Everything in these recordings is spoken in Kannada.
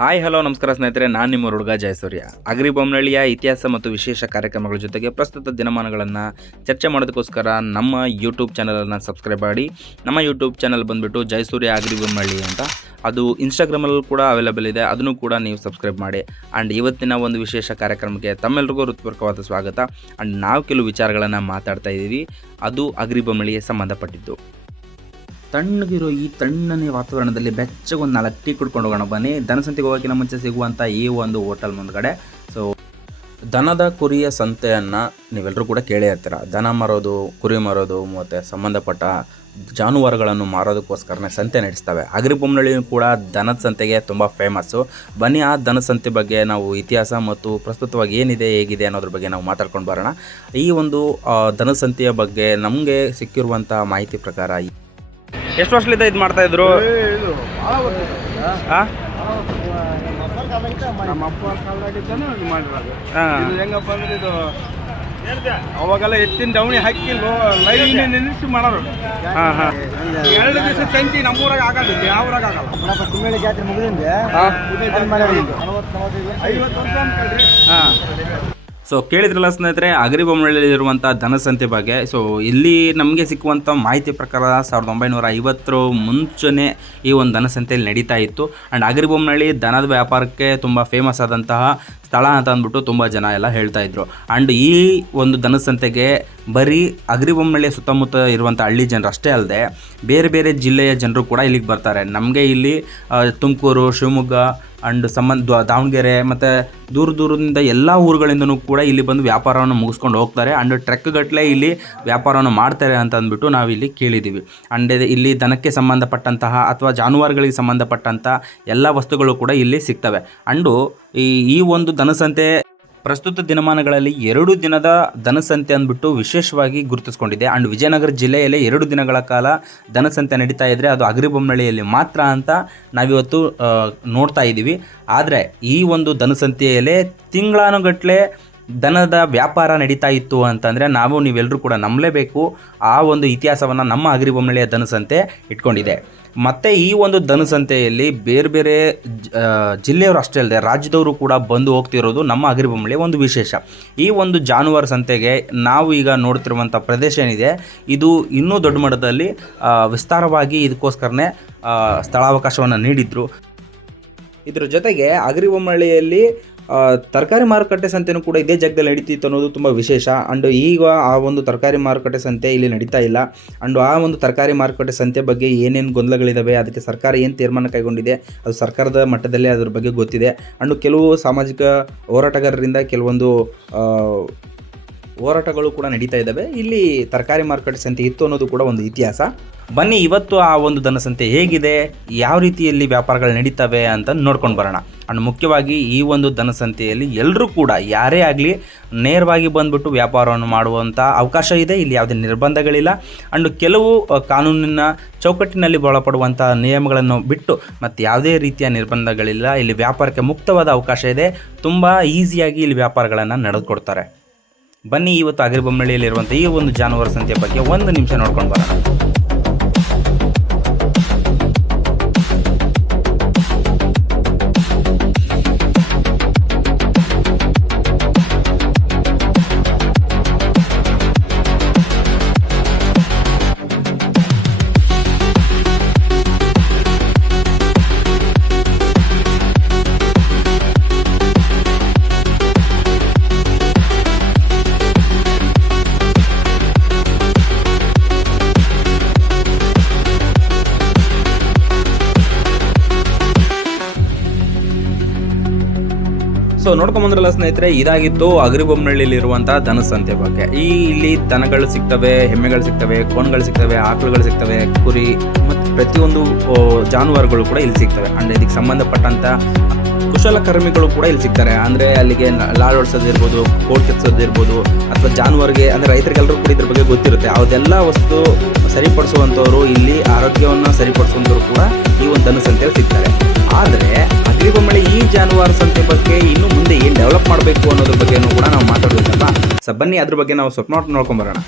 ಹಾಯ್ ಹಲೋ ನಮಸ್ಕಾರ ಸ್ನೇಹಿತರೆ, ನಾನು ನಿಮ್ಮ ಹುಡುಗ ಜಯಸೂರ್ಯ. ಅಗ್ರಿಬೊಮ್ಮನಹಳ್ಳಿಯ ಇತಿಹಾಸ ಮತ್ತು ವಿಶೇಷ ಕಾರ್ಯಕ್ರಮಗಳ ಜೊತೆಗೆ ಪ್ರಸ್ತುತ ದಿನಮಾನಗಳನ್ನು ಚರ್ಚೆ ಮಾಡೋದಕ್ಕೋಸ್ಕರ ನಮ್ಮ ಯೂಟ್ಯೂಬ್ ಚಾನಲನ್ನು ಸಬ್ಸ್ಕ್ರೈಬ್ ಮಾಡಿ. ನಮ್ಮ ಯೂಟ್ಯೂಬ್ ಚಾನಲ್ ಬಂದುಬಿಟ್ಟು ಜಯಸೂರ್ಯ ಅಗ್ರಿಬೊಮ್ಮನಹಳ್ಳಿ ಅಂತ, ಅದು ಇನ್ಸ್ಟಾಗ್ರಾಮಲ್ಲೂ ಕೂಡ ಅವೈಲೇಬಲ್ ಇದೆ, ಅದನ್ನು ಕೂಡ ನೀವು ಸಬ್ಸ್ಕ್ರೈಬ್ ಮಾಡಿ. ಆ್ಯಂಡ್ ಇವತ್ತಿನ ಒಂದು ವಿಶೇಷ ಕಾರ್ಯಕ್ರಮಕ್ಕೆ ತಮ್ಮೆಲ್ಲರಿಗೂ ಹೃತ್ಪೂರ್ವಕವಾದ ಸ್ವಾಗತ. ಆ್ಯಂಡ್ ನಾವು ಕೆಲವು ವಿಚಾರಗಳನ್ನು ಮಾತಾಡ್ತಾ ಇದ್ದೀವಿ, ಅದು ಅಗ್ರಿಬೊಮ್ಮನಹಳ್ಳಿಗೆ ಸಂಬಂಧಪಟ್ಟಿದ್ದು. ತಣ್ಣಗಿರೋ ಈ ತಣ್ಣನೆ ವಾತಾವರಣದಲ್ಲಿ ಬೆಚ್ಚಗೊಂದು 4 ಟೀ ಕುಡ್ಕೊಂಡು ಹೋಗೋಣ ಬನ್ನಿ. ದನಸಂತೆಗೆ ಹೋಗೋಕ್ಕಿಂತ ಮುಂಚೆ ಸಿಗುವಂಥ ಈ ಒಂದು ಹೋಟೆಲ್ ಮುಂದ್ಗಡೆ. ಸೊ ದನದ ಕುರಿಯ ಸಂತೆಯನ್ನು ನೀವೆಲ್ಲರೂ ಕೂಡ ಕೇಳೇ ಇರ್ತೀರ. ದನ ಮಾರೋದು, ಕುರಿ ಮಾರೋದು ಮತ್ತು ಸಂಬಂಧಪಟ್ಟ ಜಾನುವಾರುಗಳನ್ನು ಮಾರೋದಕ್ಕೋಸ್ಕರನೇ ಸಂತೆ ನಡೆಸ್ತವೆ. ಅಗ್ರಿಬೊಮ್ಮನಹಳ್ಳಿ ಕೂಡ ದನದ ಸಂತೆಗೆ ತುಂಬ ಫೇಮಸ್ಸು. ಬನ್ನಿ, ಆ ದನದ ಸಂತೆ ಬಗ್ಗೆ ನಾವು ಇತಿಹಾಸ ಮತ್ತು ಪ್ರಸ್ತುತವಾಗಿ ಏನಿದೆ ಹೇಗಿದೆ ಅನ್ನೋದ್ರ ಬಗ್ಗೆ ನಾವು ಮಾತಾಡ್ಕೊಂಡು ಬರೋಣ. ಈ ಒಂದು ದನದ ಸಂತೆಯ ಬಗ್ಗೆ ನಮಗೆ ಸಿಕ್ಕಿರುವಂಥ ಮಾಹಿತಿ ಪ್ರಕಾರ ಎಷ್ಟು ವರ್ಷದಿಂದ ಇದು ಮಾಡ್ತಾ ಇದ್ರು? ನಮ್ಮ ಅಪ್ಪ ಕಾಲದಾಗಿದ್ದಾನೆ ಇದು ಮಾಡಿರೋದು. ಇದು ಹೆಂಗಪ್ಪ ಅಂದ್ರೆ ಇದು ಅವಾಗೆಲ್ಲ ಎತ್ತಿನ ಡವಣಿ ಹಾಕಿ ಲೈನ್ ನಿಲ್ಲಿಸಿ ಮಾಡೋರು. 2 ದಿವಸ ಸಂತಿ ನಮ್ಮೂರಾಗ ಆಗೋದಿಲ್ಲ, ಯಾವ ಊರಾಗ ಆಗಲ್ಲ. ಕುಂಬಳಿ ಜಾತ್ರೆ ಮುಗಿದಿಂದ 50 ವರ್ಷ ಅನ್ಕೊಳ್ರಿ. ಸೊ ಕೇಳಿದ್ರಲ್ಲ ಸ್ನೇಹಿತರೆ, ಅಗ್ರಿಬೊಮ್ಮನಹಳ್ಳಿಯಲ್ಲಿರುವಂಥ ದನಸಂತೆ ಬಗ್ಗೆ. ಸೊ ಇಲ್ಲಿ ನಮಗೆ ಸಿಕ್ಕುವಂಥ ಮಾಹಿತಿ ಪ್ರಕಾರ 1950 ಮುಂಚೆನೇ ಈ ಒಂದು ದನಸಂತೆಯಲ್ಲಿ ನಡೀತಾ ಇತ್ತು. ಆ್ಯಂಡ್ ಅಗ್ರಿಬೊಮ್ಮನಹಳ್ಳಿ ದನದ ವ್ಯಾಪಾರಕ್ಕೆ ತುಂಬ ಫೇಮಸ್ ಆದಂತಹ ಸ್ಥಳ ಅಂತ ಅಂದ್ಬಿಟ್ಟು ತುಂಬ ಜನ ಎಲ್ಲ ಹೇಳ್ತಾ ಇದ್ರು. ಆ್ಯಂಡ್ ಈ ಒಂದು ದನಸಂತೆಗೆ ಬರೀ ಅಗ್ರಿಬೊಮ್ಮನಹಳ್ಳಿಯ ಸುತ್ತಮುತ್ತ ಇರುವಂಥ ಹಳ್ಳಿ ಜನರು ಅಷ್ಟೇ ಅಲ್ಲದೆ ಬೇರೆ ಬೇರೆ ಜಿಲ್ಲೆಯ ಜನರು ಕೂಡ ಇಲ್ಲಿಗೆ ಬರ್ತಾರೆ. ನಮಗೆ ಇಲ್ಲಿ ತುಮಕೂರು, ಶಿವಮೊಗ್ಗ ಆ್ಯಂಡ್ ದಾವಣಗೆರೆ ಮತ್ತು ದೂರದಿಂದ ಎಲ್ಲ ಊರುಗಳಿಂದನೂ ಕೂಡ ಇಲ್ಲಿ ಬಂದು ವ್ಯಾಪಾರವನ್ನು ಮುಗಿಸ್ಕೊಂಡು ಹೋಗ್ತಾರೆ. ಆ್ಯಂಡ್ ಟ್ರಕ್ಗಟ್ಟಲೆ ಇಲ್ಲಿ ವ್ಯಾಪಾರವನ್ನು ಮಾಡ್ತಾರೆ ಅಂತ ಅಂದ್ಬಿಟ್ಟು ನಾವಿಲ್ಲಿ ಕೇಳಿದ್ದೀವಿ. ಆ್ಯಂಡ್ ಇಲ್ಲಿ ದನಕ್ಕೆ ಸಂಬಂಧಪಟ್ಟಂತಹ ಅಥವಾ ಜಾನುವಾರುಗಳಿಗೆ ಸಂಬಂಧಪಟ್ಟಂಥ ಎಲ್ಲ ವಸ್ತುಗಳು ಕೂಡ ಇಲ್ಲಿ ಸಿಗ್ತವೆ. ಆ್ಯಂಡು ಈ ಒಂದು ದನಸಂತೆ ಪ್ರಸ್ತುತ ದಿನಮಾನಗಳಲ್ಲಿ 2 ದಿನದ ದನಸಂತೆ ಅಂದ್ಬಿಟ್ಟು ವಿಶೇಷವಾಗಿ ಗುರುತಿಸ್ಕೊಂಡಿದೆ. ಆ್ಯಂಡ್ ವಿಜಯನಗರ ಜಿಲ್ಲೆಯಲ್ಲೇ 2 ದಿನಗಳ ಕಾಲ ದನಸಂತೆ ನಡೀತಾ ಇದ್ದರೆ ಅದು ಅಗ್ರಿಬೊಮ್ಮನಹಳ್ಳಿಯಲ್ಲಿ ಮಾತ್ರ ಅಂತ ನಾವಿವತ್ತು ನೋಡ್ತಾ ಇದ್ದೀವಿ. ಆದರೆ ಈ ಒಂದು ದನಸಂತೆಯಲ್ಲೇ ತಿಂಗಳಾನುಗಟ್ಟಲೆ ದನದ ವ್ಯಾಪಾರ ನಡೀತಾ ಇತ್ತು ಅಂತಂದರೆ ನೀವೆಲ್ಲರೂ ಕೂಡ ನಂಬಲೇಬೇಕು. ಆ ಒಂದು ಇತಿಹಾಸವನ್ನು ನಮ್ಮ ಅಗ್ರಿಬೊಮ್ಮನಹಳ್ಳಿಯ ದನಸಂತೆ ಇಟ್ಕೊಂಡಿದೆ. ಮತ್ತು ಈ ಒಂದು ದನಸಂತೆಯಲ್ಲಿ ಬೇರೆ ಬೇರೆ ಜಿಲ್ಲೆಯವರು ಅಷ್ಟೇ ಅಲ್ಲದೆ ರಾಜ್ಯದವರು ಕೂಡ ಬಂದು ಹೋಗ್ತಿರೋದು ನಮ್ಮ ಅಗ್ರಿಬೊಮ್ಮನಹಳ್ಳಿಯ ಒಂದು ವಿಶೇಷ. ಈ ಒಂದು ಜಾನುವಾರು ಸಂತೆಗೆ ನಾವು ಈಗ ನೋಡ್ತಿರುವಂಥ ಪ್ರದೇಶ ಏನಿದೆ, ಇದು ಇನ್ನೂ ದೊಡ್ಡ ಮಟ್ಟದಲ್ಲಿ ವಿಸ್ತಾರವಾಗಿ ಇದಕ್ಕೋಸ್ಕರನೇ ಸ್ಥಳಾವಕಾಶವನ್ನು ನೀಡಿದ್ರು. ಇದರ ಜೊತೆಗೆ ಅಗ್ರಿಬೊಮ್ಮನಹಳ್ಳಿಯಲ್ಲಿ ತರಕಾರಿ ಮಾರುಕಟ್ಟೆ ಸಂತೆನೂ ಕೂಡ ಇದೇ ಜಾಗದಲ್ಲಿ ನಡೀತಿತ್ತು ಅನ್ನೋದು ತುಂಬ ವಿಶೇಷ. ಆ್ಯಂಡ್ ಈಗ ಆ ಒಂದು ತರಕಾರಿ ಮಾರುಕಟ್ಟೆ ಸಂತೆ ಇಲ್ಲಿ ನಡೀತಾ ಇಲ್ಲ. ಆ್ಯಂಡ್ ಆ ಒಂದು ತರಕಾರಿ ಮಾರುಕಟ್ಟೆ ಸಂತೆ ಬಗ್ಗೆ ಏನೇನು ಗೊಂದಲಗಳಿದ್ದಾವೆ, ಅದಕ್ಕೆ ಸರ್ಕಾರ ಏನು ತೀರ್ಮಾನ ಕೈಗೊಂಡಿದೆ, ಅದು ಸರ್ಕಾರದ ಮಟ್ಟದಲ್ಲಿ ಅದ್ರ ಬಗ್ಗೆ ಗೊತ್ತಿದೆ. ಆ್ಯಂಡ್ ಕೆಲವು ಸಾಮಾಜಿಕ ಹೋರಾಟಗಾರರಿಂದ ಕೆಲವೊಂದು ಹೋರಾಟಗಳು ಕೂಡ ನಡೀತಾ ಇದ್ದಾವೆ. ಇಲ್ಲಿ ತರಕಾರಿ ಮಾರುಕಟ್ಟೆ ಸಂತೆ ಇತ್ತು ಅನ್ನೋದು ಕೂಡ ಒಂದು ಇತಿಹಾಸ. ಬನ್ನಿ, ಇವತ್ತು ಆ ಒಂದು ದನಸಂತೆ ಹೇಗಿದೆ, ಯಾವ ರೀತಿಯಲ್ಲಿ ವ್ಯಾಪಾರಗಳು ನಡೀತವೆ ಅಂತ ನೋಡ್ಕೊಂಡು ಬರೋಣ. ಆ್ಯಂಡ್ ಮುಖ್ಯವಾಗಿ ಈ ಒಂದು ದನಸಂತೆಯಲ್ಲಿ ಎಲ್ಲರೂ ಕೂಡ ಯಾರೇ ಆಗಲಿ ನೇರವಾಗಿ ಬಂದುಬಿಟ್ಟು ವ್ಯಾಪಾರವನ್ನು ಮಾಡುವಂಥ ಅವಕಾಶ ಇದೆ. ಇಲ್ಲಿ ಯಾವುದೇ ನಿರ್ಬಂಧಗಳಿಲ್ಲ. ಆ್ಯಂಡ್ ಕೆಲವು ಕಾನೂನಿನ ಚೌಕಟ್ಟಿನಲ್ಲಿ ಒಳಪಡುವಂಥ ನಿಯಮಗಳನ್ನು ಬಿಟ್ಟು ಮತ್ತು ಯಾವುದೇ ರೀತಿಯ ನಿರ್ಬಂಧಗಳಿಲ್ಲ. ಇಲ್ಲಿ ವ್ಯಾಪಾರಕ್ಕೆ ಮುಕ್ತವಾದ ಅವಕಾಶ ಇದೆ. ತುಂಬ ಈಸಿಯಾಗಿ ಇಲ್ಲಿ ವ್ಯಾಪಾರಗಳನ್ನು ನಡೆದುಕೊಡ್ತಾರೆ. ಬನ್ನಿ, ಇವತ್ತು ಅಗ್ರಿಬೊಮ್ಮನಹಳ್ಳಿಯಲ್ಲಿರುವಂಥ ಈ ಒಂದು ಜಾನುವಾರು ಸಂತೆಯ ಬಗ್ಗೆ 1 ನಿಮಿಷ ನೋಡ್ಕೊಂಡು ಬರೋಣ. ಸೊ ನೋಡ್ಕೊಂಬಂದ್ರಲ್ಲ ಸ್ನೇಹಿತರೆ, ಇದಾಗಿತ್ತು ಅಗ್ರಿಬೊಮ್ಮನಹಳ್ಳಿಯಲ್ಲಿರುವಂಥ ದನಸಂತೆ ಬಗ್ಗೆ. ಇಲ್ಲಿ ದನಗಳು ಸಿಗ್ತವೆ, ಎಮ್ಮೆಗಳು ಸಿಗ್ತವೆ, ಕೋಣಗಳು ಸಿಗ್ತವೆ, ಆಕಳುಗಳು ಸಿಗ್ತವೆ, ಕುರಿ ಮತ್ತು ಪ್ರತಿಯೊಂದು ಜಾನುವಾರುಗಳು ಕೂಡ ಇಲ್ಲಿ ಸಿಗ್ತವೆ. ಆ್ಯಂಡ್ ಇದಕ್ಕೆ ಸಂಬಂಧಪಟ್ಟಂಥ ಕುಶಲಕರ್ಮಿಗಳು ಕೂಡ ಇಲ್ಲಿ ಸಿಗ್ತಾರೆ. ಅಂದರೆ ಅಲ್ಲಿಗೆ ಲಾಡ್ ಹೊಡ್ಸೋದಿರ್ಬೋದು, ಕೋಡ್ ಕೆತ್ಸೋದಿರ್ಬೋದು, ಅಥವಾ ಜಾನುವಾರಿಗೆ ಅಂದರೆ ರೈತರಿಗೆಲ್ಲರೂ ಕೂಡ ಇದ್ರ ಬಗ್ಗೆ ಗೊತ್ತಿರುತ್ತೆ. ಅದೆಲ್ಲ ವಸ್ತು ಸರಿಪಡಿಸುವಂಥವ್ರು, ಇಲ್ಲಿ ಆರೋಗ್ಯವನ್ನು ಸರಿಪಡಿಸುವಂಥವ್ರು ಕೂಡ ಈ ಒಂದು ದನಸಂತೆಯಲ್ಲಿ ಸಿಗ್ತಾರೆ. ಆದರೆ ಅಗ್ರಿಬೊಮ್ಮನಹಳ್ಳಿ ಈ ಜಾನುವಾರು ಸಂತೆ ಬಗ್ಗೆ ಇನ್ನು ಮುಂದೆ ಏನು ಡೆವಲಪ್ ಮಾಡಬೇಕು ಅನ್ನೋದ್ರ ಬಗ್ಗೆನೂ ಕೂಡ ನಾವು ಮಾತಾಡೋದಲ್ಲ. ಸೊ ಬನ್ನಿ, ಅದ್ರ ಬಗ್ಗೆ ನಾವು ಸ್ವಲ್ಪ ನೋಡ್ಕೊಂಬರೋಣ.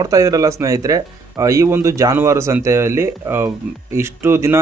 ನೋಡ್ತಾ ಇದ್ರಲ್ಲ ಸ್ನೇಹಿತರೆ, ಈ ಒಂದು ಜಾನುವಾರು ಸಂತೆಯಲ್ಲಿ ಇಷ್ಟು ದಿನ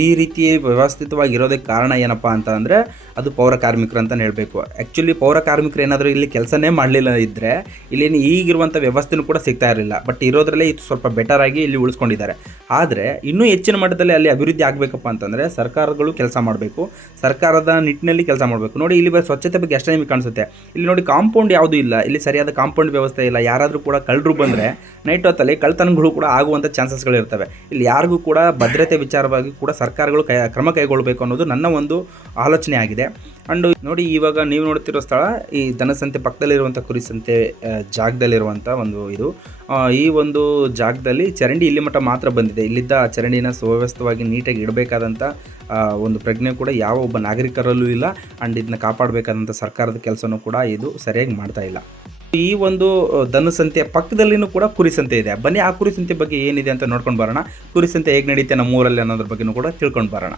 ಈ ರೀತಿ ವ್ಯವಸ್ಥಿತವಾಗಿ ಇರೋದಕ್ಕೆ ಕಾರಣ ಏನಪ್ಪ ಅಂತ ಅಂದರೆ ಅದು ಪೌರ ಕಾರ್ಮಿಕರು ಅಂತಲೇ ಹೇಳಬೇಕು. ಆ್ಯಕ್ಚುಲಿ ಪೌರ ಕಾರ್ಮಿಕರು ಏನಾದರೂ ಇಲ್ಲಿ ಕೆಲಸನೇ ಮಾಡಲಿಲ್ಲ ಇದ್ದರೆ ಇಲ್ಲಿ ಈಗಿರುವಂಥ ವ್ಯವಸ್ಥೆನೂ ಕೂಡ ಸಿಗ್ತಾ ಇರಲಿಲ್ಲ. ಬಟ್ ಇರೋದ್ರಲ್ಲೇ ಇದು ಸ್ವಲ್ಪ ಬೆಟರಾಗಿ ಇಲ್ಲಿ ಉಳಿಸ್ಕೊಂಡಿದ್ದಾರೆ. ಆದರೆ ಇನ್ನೂ ಹೆಚ್ಚಿನ ಮಟ್ಟದಲ್ಲಿ ಅಲ್ಲಿ ಅಭಿವೃದ್ಧಿ ಆಗಬೇಕಪ್ಪ ಅಂತಂದರೆ ಸರ್ಕಾರಗಳು ಕೆಲಸ ಮಾಡಬೇಕು, ಸರ್ಕಾರದ ನಿಟ್ಟಿನಲ್ಲಿ ಕೆಲಸ ಮಾಡಬೇಕು. ನೋಡಿ ಇಲ್ಲಿ ಸ್ವಚ್ಛತೆ ಬಗ್ಗೆ ಅಷ್ಟೇ ನಿಮಗೆ ಕಾಣಿಸುತ್ತೆ. ಇಲ್ಲಿ ನೋಡಿ ಕಾಂಪೌಂಡ್ ಯಾವುದೂ ಇಲ್ಲ, ಇಲ್ಲಿ ಸರಿಯಾದ ಕಾಂಪೌಂಡ್ ವ್ಯವಸ್ಥೆ ಇಲ್ಲ. ಯಾರಾದರೂ ಕೂಡ ಕಳ್ಳರು ಬಂದರೆ ನೈಟ್ ಹೊತ್ತಲ್ಲಿ ಕಳ್ಳತನಗಳು ಕೂಡ ಆಗುವಂಥ ಚಾನ್ಸಸ್ಗಳಿರ್ತವೆ. ಇಲ್ಲಿ ಯಾರಿಗೂ ಕೂಡ ಭದ್ರತೆ ವಿಚಾರವಾಗಿ ಕೂಡ ಸರ್ಕಾರಗಳು ಕ್ರಮ ಕೈಗೊಳ್ಳಬೇಕು ಅನ್ನೋದು ನನ್ನ ಒಂದು ಆಲೋಚನೆ ಆಗಿದೆ. ಅಂಡ್ ನೋಡಿ, ಇವಾಗ ನೀವು ನೋಡ್ತಿರೋ ಸ್ಥಳ ಈ ದನಸಂತೆ ಪಕ್ಕದಲ್ಲಿರುವಂಥ ಕುರಿ ಸಂತೆ ಜಾಗದಲ್ಲಿರುವಂಥ ಒಂದು ಇದು. ಈ ಒಂದು ಜಾಗದಲ್ಲಿ ಚರಂಡಿ ಇಲ್ಲಿ ಮಟ್ಟ ಮಾತ್ರ ಬಂದಿದೆ. ಇಲ್ಲಿದ್ದ ಚರಂಡಿನ ಸುವ್ಯವಸ್ಥಿತವಾಗಿ ನೀಟಾಗಿ ಇಡಬೇಕಾದಂಥ ಒಂದು ಪ್ರಜ್ಞೆ ಕೂಡ ಯಾವ ಒಬ್ಬ ನಾಗರಿಕರಲ್ಲೂ ಇಲ್ಲ. ಆ್ಯಂಡ್ ಇದನ್ನ ಕಾಪಾಡಬೇಕಾದಂಥ ಸರ್ಕಾರದ ಕೆಲಸನೂ ಕೂಡ ಇದು ಸರಿಯಾಗಿ ಮಾಡ್ತಾ ಇಲ್ಲ. ಈ ಒಂದು ದನ ಸಂತೆಯ ಪಕ್ಕದಲ್ಲಿನೂ ಕೂಡ ಕುರಿ ಸಂತೆ ಇದೆ. ಬನ್ನಿ ಆ ಕುರಿ ಸಂತೆ ಬಗ್ಗೆ ಏನಿದೆ ಅಂತ ನೋಡ್ಕೊಂಡು ಬರೋಣ. ಕುರಿ ಸಂತೆ ಹೇಗೆ ನಡೀತೆ ನಮ್ಮ ಊರಲ್ಲಿ ಅನ್ನೋದ್ರ ಬಗ್ಗೆನೂ ಕೂಡ ತಿಳ್ಕೊಂಡು ಬರೋಣ.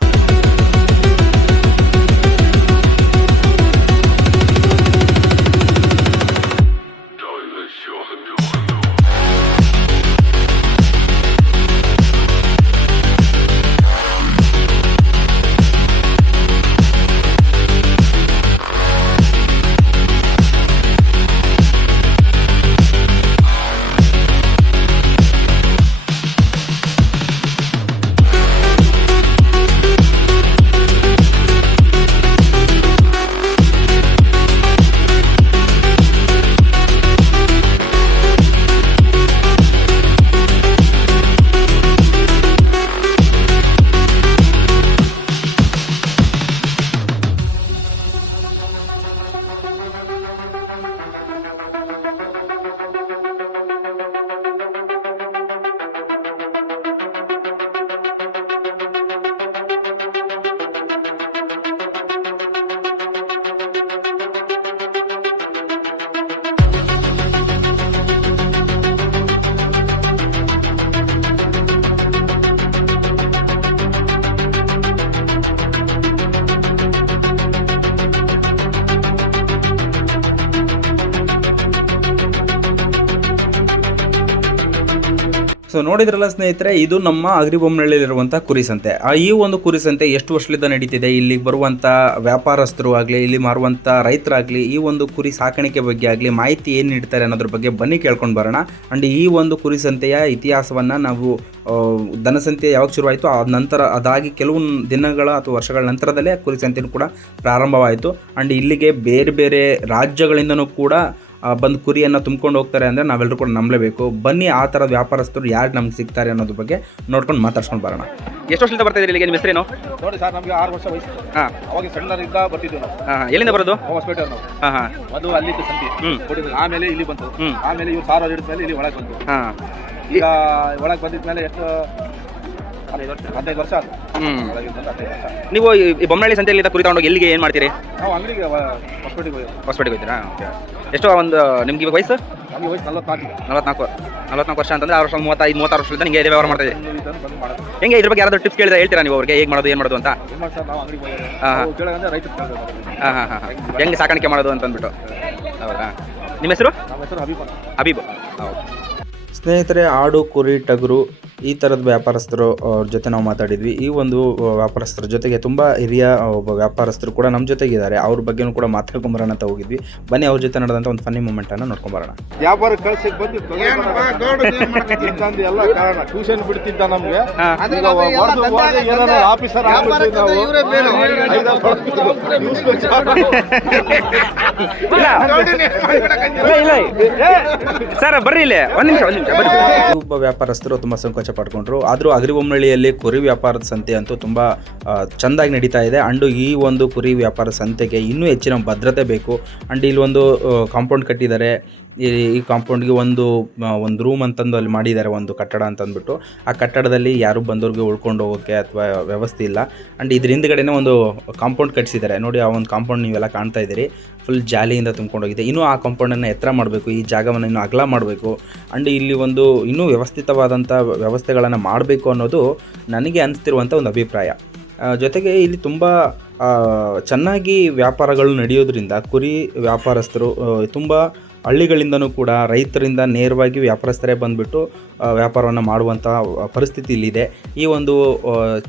ಸೊ ನೋಡಿದ್ರಲ್ಲ ಸ್ನೇಹಿತರೆ, ಇದು ನಮ್ಮ ಅಗ್ರಿಬೊಮ್ಮನಹಳ್ಳಿಯಲ್ಲಿರುವಂಥ ಕುರಿ ಸಂತೆ. ಈ ಒಂದು ಕುರಿ ಸಂತೆ ಎಷ್ಟು ವರ್ಷದಿಂದ ನಡೀತಿದೆ, ಇಲ್ಲಿಗೆ ಬರುವಂಥ ವ್ಯಾಪಾರಸ್ಥರು ಆಗಲಿ, ಇಲ್ಲಿ ಮಾರುವಂಥ ರೈತರಾಗಲಿ, ಈ ಒಂದು ಕುರಿ ಸಾಕಾಣಿಕೆ ಬಗ್ಗೆ ಆಗಲಿ ಮಾಹಿತಿ ಏನು ನೀಡ್ತಾರೆ ಅನ್ನೋದ್ರ ಬಗ್ಗೆ ಬನ್ನಿ ಕೇಳ್ಕೊಂಡು ಬರೋಣ. ಆ್ಯಂಡ್ ಈ ಒಂದು ಕುರಿ ಸಂತೆಯ ಇತಿಹಾಸವನ್ನು ನಾವು ದನಸಂತೆ ಯಾವಾಗ ಶುರುವಾಯಿತು ಅದಾಗಿ ಕೆಲವು ದಿನಗಳ ಅಥವಾ ವರ್ಷಗಳ ನಂತರದಲ್ಲೇ ಕುರಿ ಸಂತೆಯೂ ಕೂಡ ಪ್ರಾರಂಭವಾಯಿತು. ಆ್ಯಂಡ್ ಇಲ್ಲಿಗೆ ಬೇರೆ ಬೇರೆ ರಾಜ್ಯಗಳಿಂದನೂ ಕೂಡ ಬಂದು ಕುರಿಯನ್ನು ತುಂಬ್ಕೊಂಡು ಹೋಗ್ತಾರೆ ಅಂದರೆ ನಾವೆಲ್ಲರೂ ಕೂಡ ನಂಬಲೇಬೇಕು. ಬನ್ನಿ ಆ ಥರದ ವ್ಯಾಪಾರಸ್ಥರು ಯಾರು ನಮ್ಗೆ ಸಿಗ್ತಾರೆ ಅನ್ನೋದ್ರ ಬಗ್ಗೆ ನೋಡ್ಕೊಂಡು ಮಾತಾಡ್ಸ್ಕೊಂಡು ಬರೋಣ. ಎಷ್ಟು ವರ್ಷದಿಂದ ಬರ್ತಾ ಇದ್ದೀರಿ ಇಲ್ಲಿಗೆ? ನಿಮ್ಮ ಹೆಸರೇನು? ನೋಡಿ ಸರ್, ನಮಗೆ 6 ವರ್ಷ ವಯಸ್ಸು. ಹಾಂ, ಅವಾಗ ಸಣ್ಣರಿಂದ ಬರ್ತಿದ್ವಿ ನಾವು. ಎಲ್ಲಿಂದ ಬರೋದು? ಹೊಸಪೇಟೆ ನಾವು. ಅದು ಅಲ್ಲಿದ್ದು ಸಂತಿ. ಆಮೇಲೆ ಇಲ್ಲಿ ಬಂತು. ಆಮೇಲೆ ಇವ್ರು ಸಾರ ಹಿಡಿದ್ಮೇಲೆ ಇಲ್ಲಿ ಒಳಗೆ ಬಂತು. ಈಗ ಒಳಗೆ ಬಂದಿದ್ಮೇಲೆ ಎಷ್ಟು 15 ವರ್ಷ ಆಯ್ತು. ನೀವು ಈ ಬೊಮ್ಮನಹಳ್ಳಿ ಸಂತೆಯಲ್ಲಿ ಕುರಿ ತಗೊಂಡೋಗಿ ಎಲ್ಲಿಗೆ ಏನು ಮಾಡ್ತೀರಿ? ನಾವು ಅಂಗಡಿಗೆ ಹೊಸಪೇಟೆಗೆ ಹೋಗ್ತೀರಾ? ಎಷ್ಟು ಒಂದು ನಿಮ್ಗೆ ಇವಾಗ ವಯಸ್ಸು? ನಮಗೆ ವಯಸ್ಸು 44 ವರ್ಷ ಅಂತಂದ್ರೆ 6 ವರ್ಷ 35-36 ವರ್ಷದಿಂದ ನಿಮಗೆ ವ್ಯವಹಾರ ಮಾಡ್ತಾ ಇದೆ. ಹೆಂಗೆ ಇದ್ರ ಬಗ್ಗೆ ಯಾರಾದರೂ ಟಿಪ್ಸ್ ಕೇಳಿದ್ರೆ ಹೇಳ್ತೀರಾ ನೀವು ಅವ್ರಿಗೆ ಹೇಗೆ ಮಾಡೋದು ಏನು ಮಾಡೋದು ಅಂತ? ಹೆಂಗೆ ಸಾಕಾಣಿಕೆ ಮಾಡೋದು ಅಂತ ಅಂದ್ಬಿಟ್ಟು. ಹೌದಾ? ನಿಮ್ಮ ಹೆಸರು? ಹಬೀಬ್. ಹೌದು ಸ್ನೇಹಿತರೆ, ಆಡು, ಕುರಿ, ಟಗರು ಈ ಥರದ ವ್ಯಾಪಾರಸ್ಥರು ಅವ್ರ ಜೊತೆ ನಾವು ಮಾತಾಡಿದ್ವಿ. ಈ ಒಂದು ವ್ಯಾಪಾರಸ್ಥರ ಜೊತೆಗೆ ತುಂಬ ಹಿರಿಯ ಒಬ್ಬ ವ್ಯಾಪಾರಸ್ಥರು ಕೂಡ ನಮ್ಮ ಜೊತೆಗಿದ್ದಾರೆ. ಅವ್ರ ಬಗ್ಗೆನೂ ಕೂಡ ಮಾತಾಡ್ಕೊಂಬರೋಣ ಅಂತ ಹೋಗಿದ್ವಿ. ಬನ್ನಿ ಅವ್ರ ಜೊತೆ ನಡೆದಂಥ ಒಂದು ಫನ್ನಿ ಮೂಮೆಂಟನ್ನು ನೋಡ್ಕೊಂಬರೋಣ. ವ್ಯಾಪಾರ ಕಳ್ಸಿಗೆ ಬಂದಿತ್ತು ಎಲ್ಲ ಕಾರಣ. ಟ್ಯೂಷನ್ ಬಿಡ್ತಿದ್ದ ನಮಗೆ. ಆಫೀಸರ್ ಸರ್ ಬರ್ರಿ ಇಲ್ಲಿ ಒಂದು ನಿಮಿಷ. ಒಬ್ಬ ವ್ಯಾಪಾರಸ್ಥರು ತುಂಬ ಸಂಕೋಚ ಪಡ್ಕೊಂಡ್ರು. ಆದರೂ ಅಗ್ರಿಬೊಮ್ಮನಹಳ್ಳಿಯಲ್ಲಿ ಕುರಿ ವ್ಯಾಪಾರದ ಸಂತೆ ಅಂತೂ ತುಂಬ ಚೆಂದಾಗಿ ನಡೀತಾ ಇದೆ. ಅಂಡು ಈ ಒಂದು ಕುರಿ ವ್ಯಾಪಾರ ಸಂತೆಗೆ ಇನ್ನೂ ಹೆಚ್ಚಿನ ಭದ್ರತೆ ಬೇಕು. ಅಂಡ್ ಇಲ್ಲಿ ಒಂದು ಕಾಂಪೌಂಡ್ ಕಟ್ಟಿದ್ದಾರೆ. ಈ ಕಾಂಪೌಂಡ್ಗೆ ಒಂದು ರೂಮ್ ಅಂತಂದು ಅಲ್ಲಿ ಮಾಡಿದ್ದಾರೆ, ಒಂದು ಕಟ್ಟಡ ಅಂತಂದ್ಬಿಟ್ಟು. ಆ ಕಟ್ಟಡದಲ್ಲಿ ಯಾರು ಬಂದವ್ರಿಗೆ ಉಳ್ಕೊಂಡು ಹೋಗೋಕ್ಕೆ ಅಥವಾ ವ್ಯವಸ್ಥೆ ಇಲ್ಲ. ಆ್ಯಂಡ್ ಇದ್ರ ಹಿಂದ್ಗಡೆನೇ ಒಂದು ಕಾಂಪೌಂಡ್ ಕಟ್ಟಿಸಿದ್ದಾರೆ. ನೋಡಿ, ಆ ಒಂದು ಕಾಂಪೌಂಡ್ ನೀವೆಲ್ಲ ಕಾಣ್ತಾ ಇದ್ದೀರಿ, ಫುಲ್ ಜಾಲಿಯಿಂದ ತುಂಬ್ಕೊಂಡೋಗಿದೆ. ಇನ್ನೂ ಆ ಕಾಂಪೌಂಡನ್ನು ಎತ್ತರ ಮಾಡಬೇಕು, ಈ ಜಾಗವನ್ನು ಇನ್ನೂ ಅಗಲ ಮಾಡಬೇಕು. ಆ್ಯಂಡ್ ಇಲ್ಲಿ ಒಂದು ಇನ್ನೂ ವ್ಯವಸ್ಥಿತವಾದಂಥ ವ್ಯವಸ್ಥೆಗಳನ್ನು ಮಾಡಬೇಕು ಅನ್ನೋದು ನನಗೆ ಅನಿಸ್ತಿರುವಂಥ ಒಂದು ಅಭಿಪ್ರಾಯ. ಜೊತೆಗೆ ಇಲ್ಲಿ ತುಂಬ ಚೆನ್ನಾಗಿ ವ್ಯಾಪಾರಗಳು ನಡೆಯೋದ್ರಿಂದ ಕುರಿ ವ್ಯಾಪಾರಸ್ಥರು ತುಂಬ ಹಳ್ಳಿಗಳಿಂದನೂ ಕೂಡ ರೈತರಿಂದ ನೇರವಾಗಿ ವ್ಯಾಪಾರಸ್ಥರೇ ಬಂದುಬಿಟ್ಟು ವ್ಯಾಪಾರವನ್ನು ಮಾಡುವಂಥ ಪರಿಸ್ಥಿತಿ ಇಲ್ಲಿದೆ. ಈ ಒಂದು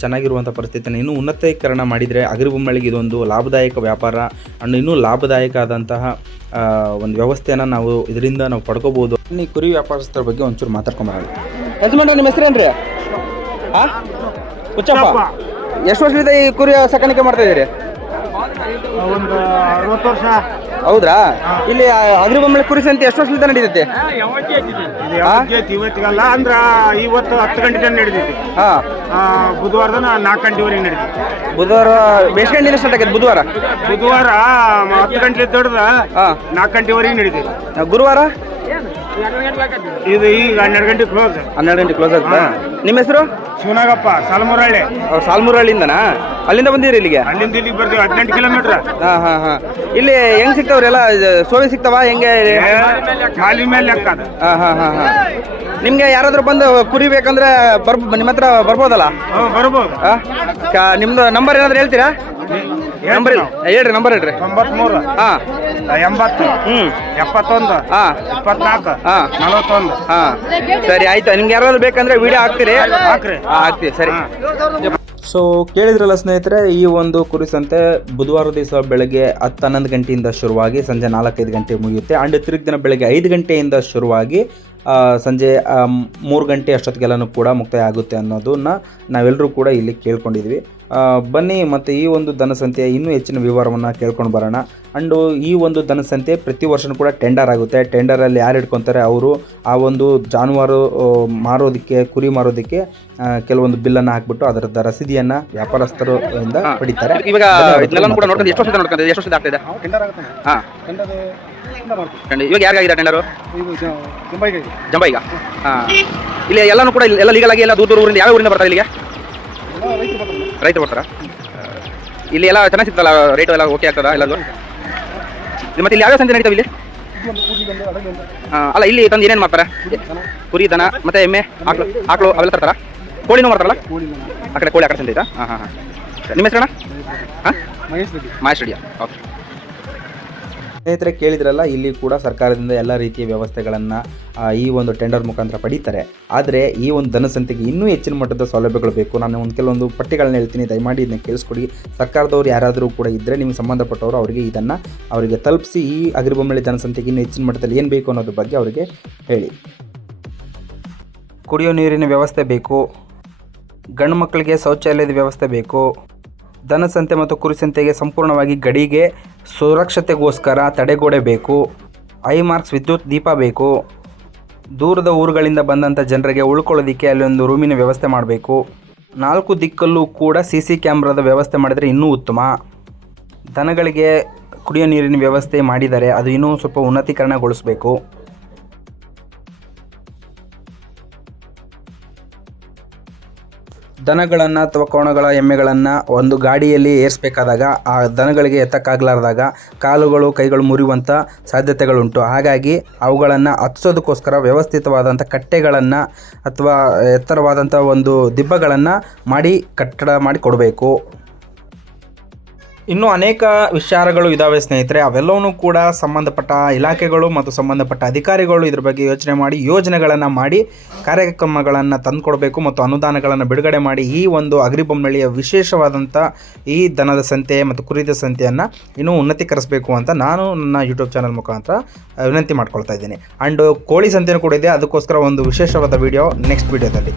ಚೆನ್ನಾಗಿರುವಂಥ ಪರಿಸ್ಥಿತಿಯನ್ನು ಇನ್ನೂ ಉನ್ನತೀಕರಣ ಮಾಡಿದರೆ ಅಗರಿಬೊಮ್ಮಳಿಗೆ ಇದೊಂದು ಲಾಭದಾಯಕ ವ್ಯಾಪಾರ ಅಂಡ್ ಇನ್ನೂ ಲಾಭದಾಯಕ ಆದಂತಹ ಒಂದು ವ್ಯವಸ್ಥೆಯನ್ನು ನಾವು ಇದರಿಂದ ನಾವು ಪಡ್ಕೋಬೋದು. ಈ ಕುರಿ ವ್ಯಾಪಾರಸ್ಥರ ಬಗ್ಗೆ ಒಂಚೂರು ಮಾತಾಡ್ಕೊಂಬರೋಣ. ಯಜಮಾನ್ರೆ, ನಿಮ್ಮ ಹೆಸರೇನ್ರಿ? ಹಾಂ, ಹುಚ್ಚಪ್ಪ. ಎಷ್ಟು ವರ್ಷದಿಂದ ಈ ಕುರಿ ಸಾಕಾಣಿಕೆ ಮಾಡ್ತಾ ಇದ್ದೀರಿ? ಒಂದು 60 ವರ್ಷ. ಹೌದ್ರಾ? ಇಲ್ಲಿ ಅಗರಿಬೊಮ್ಮಳೆ ಕುರಿ ಸಂತೆ ಎಷ್ಟು ವರ್ಷದಿಂದ ನಡೀತೈತೆ? ಇವತ್ತಿಗಲ್ಲ ಅಂದ್ರೆ ಇವತ್ತು 10 ಗಂಟೆ ತನಕ ನಡೀತೈತಿ. ಹಾಂ, ಬುಧವಾರದ 4 ಗಂಟೆವರೆಗೆ ನಡೀತೈತಿ. ಬುಧವಾರ ಎಷ್ಟು ಗಂಟೆಯಿಂದ ಸ್ಟಾರ್ಟ್ ಆಗೈತೆ? ಬುಧವಾರ 10 ಗಂಟೆ ದೊಡ್ಡದ 4 ಗಂಟೆವರೆಗೆ ನಡೀತೈತಿ. ಗುರುವಾರ ಇದು ಈಗ 12 ಗಂಟೆ ಕ್ಲೋಸ್. 12 ಗಂಟೆ ಕ್ಲೋಸ್ ಆಗುತ್ತಾ? ನಿಮ್ಮ ಹೆಸರು? ಶಿವನಾಗಪ್ಪ, ಸಾಲಮುರಹಳ್ಳಿ. ಸಾಲ್ಮುರಹಳ್ಳಿಂದನಾ? ಅಲ್ಲಿಂದ ಬಂದಿರಿ ಇಲ್ಲಿಗೆ? ಅಲ್ಲಿಂದ ಇಲ್ಲಿಗೆ ಬರ್ತೀವಿ 18 ಕಿಲೋಮೀಟರ್. ಹಾಂ. ಇಲ್ಲಿ ಹೆಂಗ್ ಸಿಗ್ತಾವ್ರಿ ಎಲ್ಲ? ಸೋವೆ ಸಿಗ್ತಾವ ಹೆಂಗೆ? ಖಾಲಿ ಮೇಲೆ ಲೆಕ್ಕ ಅದು. ಹಾಂ. ನಿಮ್ಗೆ ಯಾರಾದ್ರೂ ಬಂದು ಕುರಿ ಬೇಕಂದ್ರೆ ನಿಮ್ಮ ಹತ್ರ ಬರ್ಬೋದಲ್ಲ? ಬರ್ಬೋದು. ನಿಮ್ದು ನಂಬರ್ ಏನಾದ್ರು ಹೇಳ್ತೀರಾ? ನಂಬರ್ ಹೇಳ್ರಿ, ನಂಬರ್ ಹೇಳ್ರಿ. 93 ಹಾಂ 80 71 ಹಾಂ 24 ಹಾಂ 41. ಹಾಂ, ಸರಿ ಆಯ್ತು. ನಿಮ್ಗೆ ಯಾರಾದ್ರೂ ಬೇಕಂದ್ರೆ ವಿಡಿಯೋ ಹಾಕ್ತೀರಿ? ಹಾಕ್ತೀವಿ, ಸರಿ. ಸೊ ಕೇಳಿದ್ರಲ್ಲ ಸ್ನೇಹಿತರೆ, ಈ ಒಂದು ಕುರಿ ಸಂತೆ ಬುಧವಾರ ದಿವಸ ಬೆಳಗ್ಗೆ 10-11 ಗಂಟೆಯಿಂದ ಶುರುವಾಗಿ ಸಂಜೆ 4-5 ಗಂಟೆ ಮುಗಿಯುತ್ತೆ. ಅಂಡ್ ತಿರುಗಿ ದಿನ ಬೆಳಗ್ಗೆ 5 ಗಂಟೆಯಿಂದ ಶುರುವಾಗಿ ಸಂಜೆ 3 ಗಂಟೆ ಅಷ್ಟೊತ್ತಿಗೆಲ್ಲನೂ ಕೂಡ ಮುಕ್ತಾಯ ಆಗುತ್ತೆ ಅನ್ನೋದನ್ನ ನಾವೆಲ್ಲರೂ ಕೂಡ ಇಲ್ಲಿ ಕೇಳ್ಕೊಂಡಿದ್ವಿ. ಬನ್ನಿ ಮತ್ತು ಈ ಒಂದು ದನಸಂತೆಯ ಇನ್ನೂ ಹೆಚ್ಚಿನ ವಿವರವನ್ನು ಕೇಳ್ಕೊಂಡು ಬರೋಣ. ಅಂಡು ಈ ಒಂದು ದನಸಂತೆ ಪ್ರತಿ ವರ್ಷವೂ ಕೂಡ ಟೆಂಡರ್ ಆಗುತ್ತೆ. ಟೆಂಡರಲ್ಲಿ ಯಾರು ಇಟ್ಕೊತಾರೆ ಅವರು ಆ ಒಂದು ಜಾನುವಾರು ಮಾರೋದಕ್ಕೆ, ಕುರಿ ಮಾರೋದಕ್ಕೆ ಕೆಲವೊಂದು ಬಿಲ್ಲನ್ನು ಹಾಕ್ಬಿಟ್ಟು ಅದರ ರಸೀದಿಯನ್ನು ವ್ಯಾಪಾರಸ್ಥರು ಇಂದ ಪಡಿತಾರೆ. ಇವಾಗ ಇದನ್ನೆಲ್ಲ ಕೂಡ ನೋಡ್ಕೊಂಡು ಎಷ್ಟು ವರ್ಷದ ನೋಡ್ಕೊಂಡು ಎಷ್ಟು ವರ್ಷದ ಆಗ್ತಿದೆ? ಹಾಂ, ಇವಾಗ ಯಾರಿಗಾಗಿದೆ ಟೆಂಡರು? ಜಂಬೈಗ. ಹಾಂ, ಇಲ್ಲಿ ಎಲ್ಲನೂ ಕೂಡ ಎಲ್ಲ ಲೀಗಲ್ ಆಗಿ ಎಲ್ಲ ದೂರ ಊರಿಂದ ಯಾವ ಊರಿಂದ ಬರ್ತಾರೆ ಇಲ್ಲಿಗೆ? ರೈತರು ಬರ್ತಾರ? ಇಲ್ಲಿ ಎಲ್ಲ ಚೆನ್ನಾಗಿ ಸಿಗ್ತಲ್ಲ? ರೇಟು ಎಲ್ಲ ಓಕೆ ಆಗ್ತದ ಎಲ್ಲದು? ಮತ್ತೆ ಇಲ್ಲಿ ಯಾವ್ಯಾವ ಸಂತೆ ನಡೀತಾವೆ ಇಲ್ಲಿ? ಅಲ್ಲ, ಇಲ್ಲಿ ತಂದು ಏನೇನು ಮಾಡ್ತಾರೆ? ಕುರಿ, ದನ ಮತ್ತೆ ಎಮ್ಮೆ, ಆಕಳು ಅವೆಲ್ಲ ತರ್ತಾರ? ಕೋಳಿನೂ ಮಾಡ್ತಾರಲ್ಲ? ಆ ಕಡೆ ಕೋಳಿ ಆ ಕಡೆ ಸಂತೆ ಐತಾ? ಹಾಂ. ನಿಮ್ಮ ಹೆಸರಣ್ಣ? ಹಾಂ, ಮಹೇಶ್ ರೆಡ್ಡಿಯಾ? ಓಕೆ. ಸ್ನೇಹಿತರೆ, ಕೇಳಿದ್ರಲ್ಲ, ಇಲ್ಲಿ ಕೂಡ ಸರ್ಕಾರದಿಂದ ಎಲ್ಲ ರೀತಿಯ ವ್ಯವಸ್ಥೆಗಳನ್ನು ಈ ಒಂದು ಟೆಂಡರ್ ಮುಖಾಂತರ ಪಡೀತಾರೆ. ಆದರೆ ಈ ಒಂದು ದನಸಂತೆಗೆ ಇನ್ನೂ ಹೆಚ್ಚಿನ ಮಟ್ಟದ ಸೌಲಭ್ಯಗಳು ಬೇಕು. ನಾನು ಕೆಲವೊಂದು ಪಟ್ಟಿಗಳನ್ನ ಹೇಳ್ತೀನಿ, ದಯಮಾಡಿ ಇದನ್ನ ಕೇಳಿಸ್ಕೊಡಿ. ಸರ್ಕಾರದವ್ರು ಯಾರಾದರೂ ಕೂಡ ಇದ್ದರೆ ನಿಮಗೆ ಸಂಬಂಧಪಟ್ಟವರು ಅವರಿಗೆ ತಲುಪಿಸಿ ಈ ಅಗರಿಬೊಮ್ಮಳೆ ದನಸಂತೆಗೆ ಇನ್ನೂ ಹೆಚ್ಚಿನ ಮಟ್ಟದಲ್ಲಿ ಏನು ಬೇಕು ಅನ್ನೋದ್ರ ಬಗ್ಗೆ ಅವರಿಗೆ ಹೇಳಿ. ಕುಡಿಯೋ ನೀರಿನ ವ್ಯವಸ್ಥೆ ಬೇಕು, ಗಂಡು ಮಕ್ಕಳಿಗೆ ಶೌಚಾಲಯದ ವ್ಯವಸ್ಥೆ ಬೇಕು, ದನಸಂತೆ ಮತ್ತು ಕುರಿಸಂತೆಗೆ ಸಂಪೂರ್ಣವಾಗಿ ಗಡಿಗೆ ಸುರಕ್ಷತೆಗೋಸ್ಕರ ತಡೆಗೋಡೆ ಬೇಕು, ಐ ಮಾರ್ಕ್ಸ್ ವಿದ್ಯುತ್ ದೀಪ ಬೇಕು, ದೂರದ ಊರುಗಳಿಂದ ಬಂದಂಥ ಜನರಿಗೆ ಉಳ್ಕೊಳ್ಳೋದಕ್ಕೆ ಅಲ್ಲೊಂದು ರೂಮಿನ ವ್ಯವಸ್ಥೆ ಮಾಡಬೇಕು, 4 ದಿಕ್ಕಲ್ಲೂ ಕೂಡ CC ಕ್ಯಾಮ್ರಾದ ವ್ಯವಸ್ಥೆ ಮಾಡಿದರೆ ಇನ್ನೂ ಉತ್ತಮ. ದನಗಳಿಗೆ ಕುಡಿಯೋ ನೀರಿನ ವ್ಯವಸ್ಥೆ ಮಾಡಿದ್ದಾರೆ, ಅದು ಇನ್ನೂ ಸ್ವಲ್ಪ ಉನ್ನತೀಕರಣಗೊಳಿಸಬೇಕು. ದನಗಳನ್ನು ಅಥವಾ ಕೋಣಗಳ ಎಮ್ಮೆಗಳನ್ನು ಒಂದು ಗಾಡಿಯಲ್ಲಿ ಏರಿಸಬೇಕಾದಾಗ ಆ ದನಗಳಿಗೆ ಎತ್ತಕ್ಕಾಗಲಾರ್ದಾಗ ಕಾಲುಗಳು ಕೈಗಳು ಮುರಿಯುವಂಥ ಸಾಧ್ಯತೆಗಳುಂಟು. ಹಾಗಾಗಿ ಅವುಗಳನ್ನು ಹತ್ತಿಸೋದಕ್ಕೋಸ್ಕರ ವ್ಯವಸ್ಥಿತವಾದಂಥ ಕಟ್ಟೆಗಳನ್ನು ಅಥವಾ ಎತ್ತರವಾದಂಥ ಒಂದು ದಿಬ್ಬಗಳನ್ನು ಮಾಡಿ ಕಟ್ಟಡ ಮಾಡಿ ಕೊಡಬೇಕು. ಇನ್ನೂ ಅನೇಕ ವಿಚಾರಗಳು ಇದ್ದಾವೆ ಸ್ನೇಹಿತರೆ. ಅವೆಲ್ಲವೂ ಕೂಡ ಸಂಬಂಧಪಟ್ಟ ಇಲಾಖೆಗಳು ಮತ್ತು ಸಂಬಂಧಪಟ್ಟ ಅಧಿಕಾರಿಗಳು ಇದ್ರ ಬಗ್ಗೆ ಯೋಚನೆ ಮಾಡಿ ಯೋಜನೆಗಳನ್ನು ಮಾಡಿ ಕಾರ್ಯಕ್ರಮಗಳನ್ನು ತಂದುಕೊಡಬೇಕು ಮತ್ತು ಅನುದಾನಗಳನ್ನು ಬಿಡುಗಡೆ ಮಾಡಿ ಈ ಒಂದು ಅಗರಿಬೊಮ್ಮಳೆಯ ವಿಶೇಷವಾದಂಥ ಈ ದನದ ಸಂತೆ ಮತ್ತು ಕುರಿದ ಸಂತೆಯನ್ನು ಇನ್ನೂ ಉನ್ನತೀಕರಿಸಬೇಕು ಅಂತ ನಾನು ನನ್ನ ಯೂಟ್ಯೂಬ್ ಚಾನಲ್ ಮುಖಾಂತರ ವಿನಂತಿ ಮಾಡ್ಕೊಳ್ತಾ ಇದ್ದೀನಿ. ಆ್ಯಂಡ್ ಕೋಳಿ ಸಂತೆಯೂ ಕೂಡ ಇದೆ, ಅದಕ್ಕೋಸ್ಕರ ಒಂದು ವಿಶೇಷವಾದ ವಿಡಿಯೋ ನೆಕ್ಸ್ಟ್ ವಿಡಿಯೋದಲ್ಲಿ.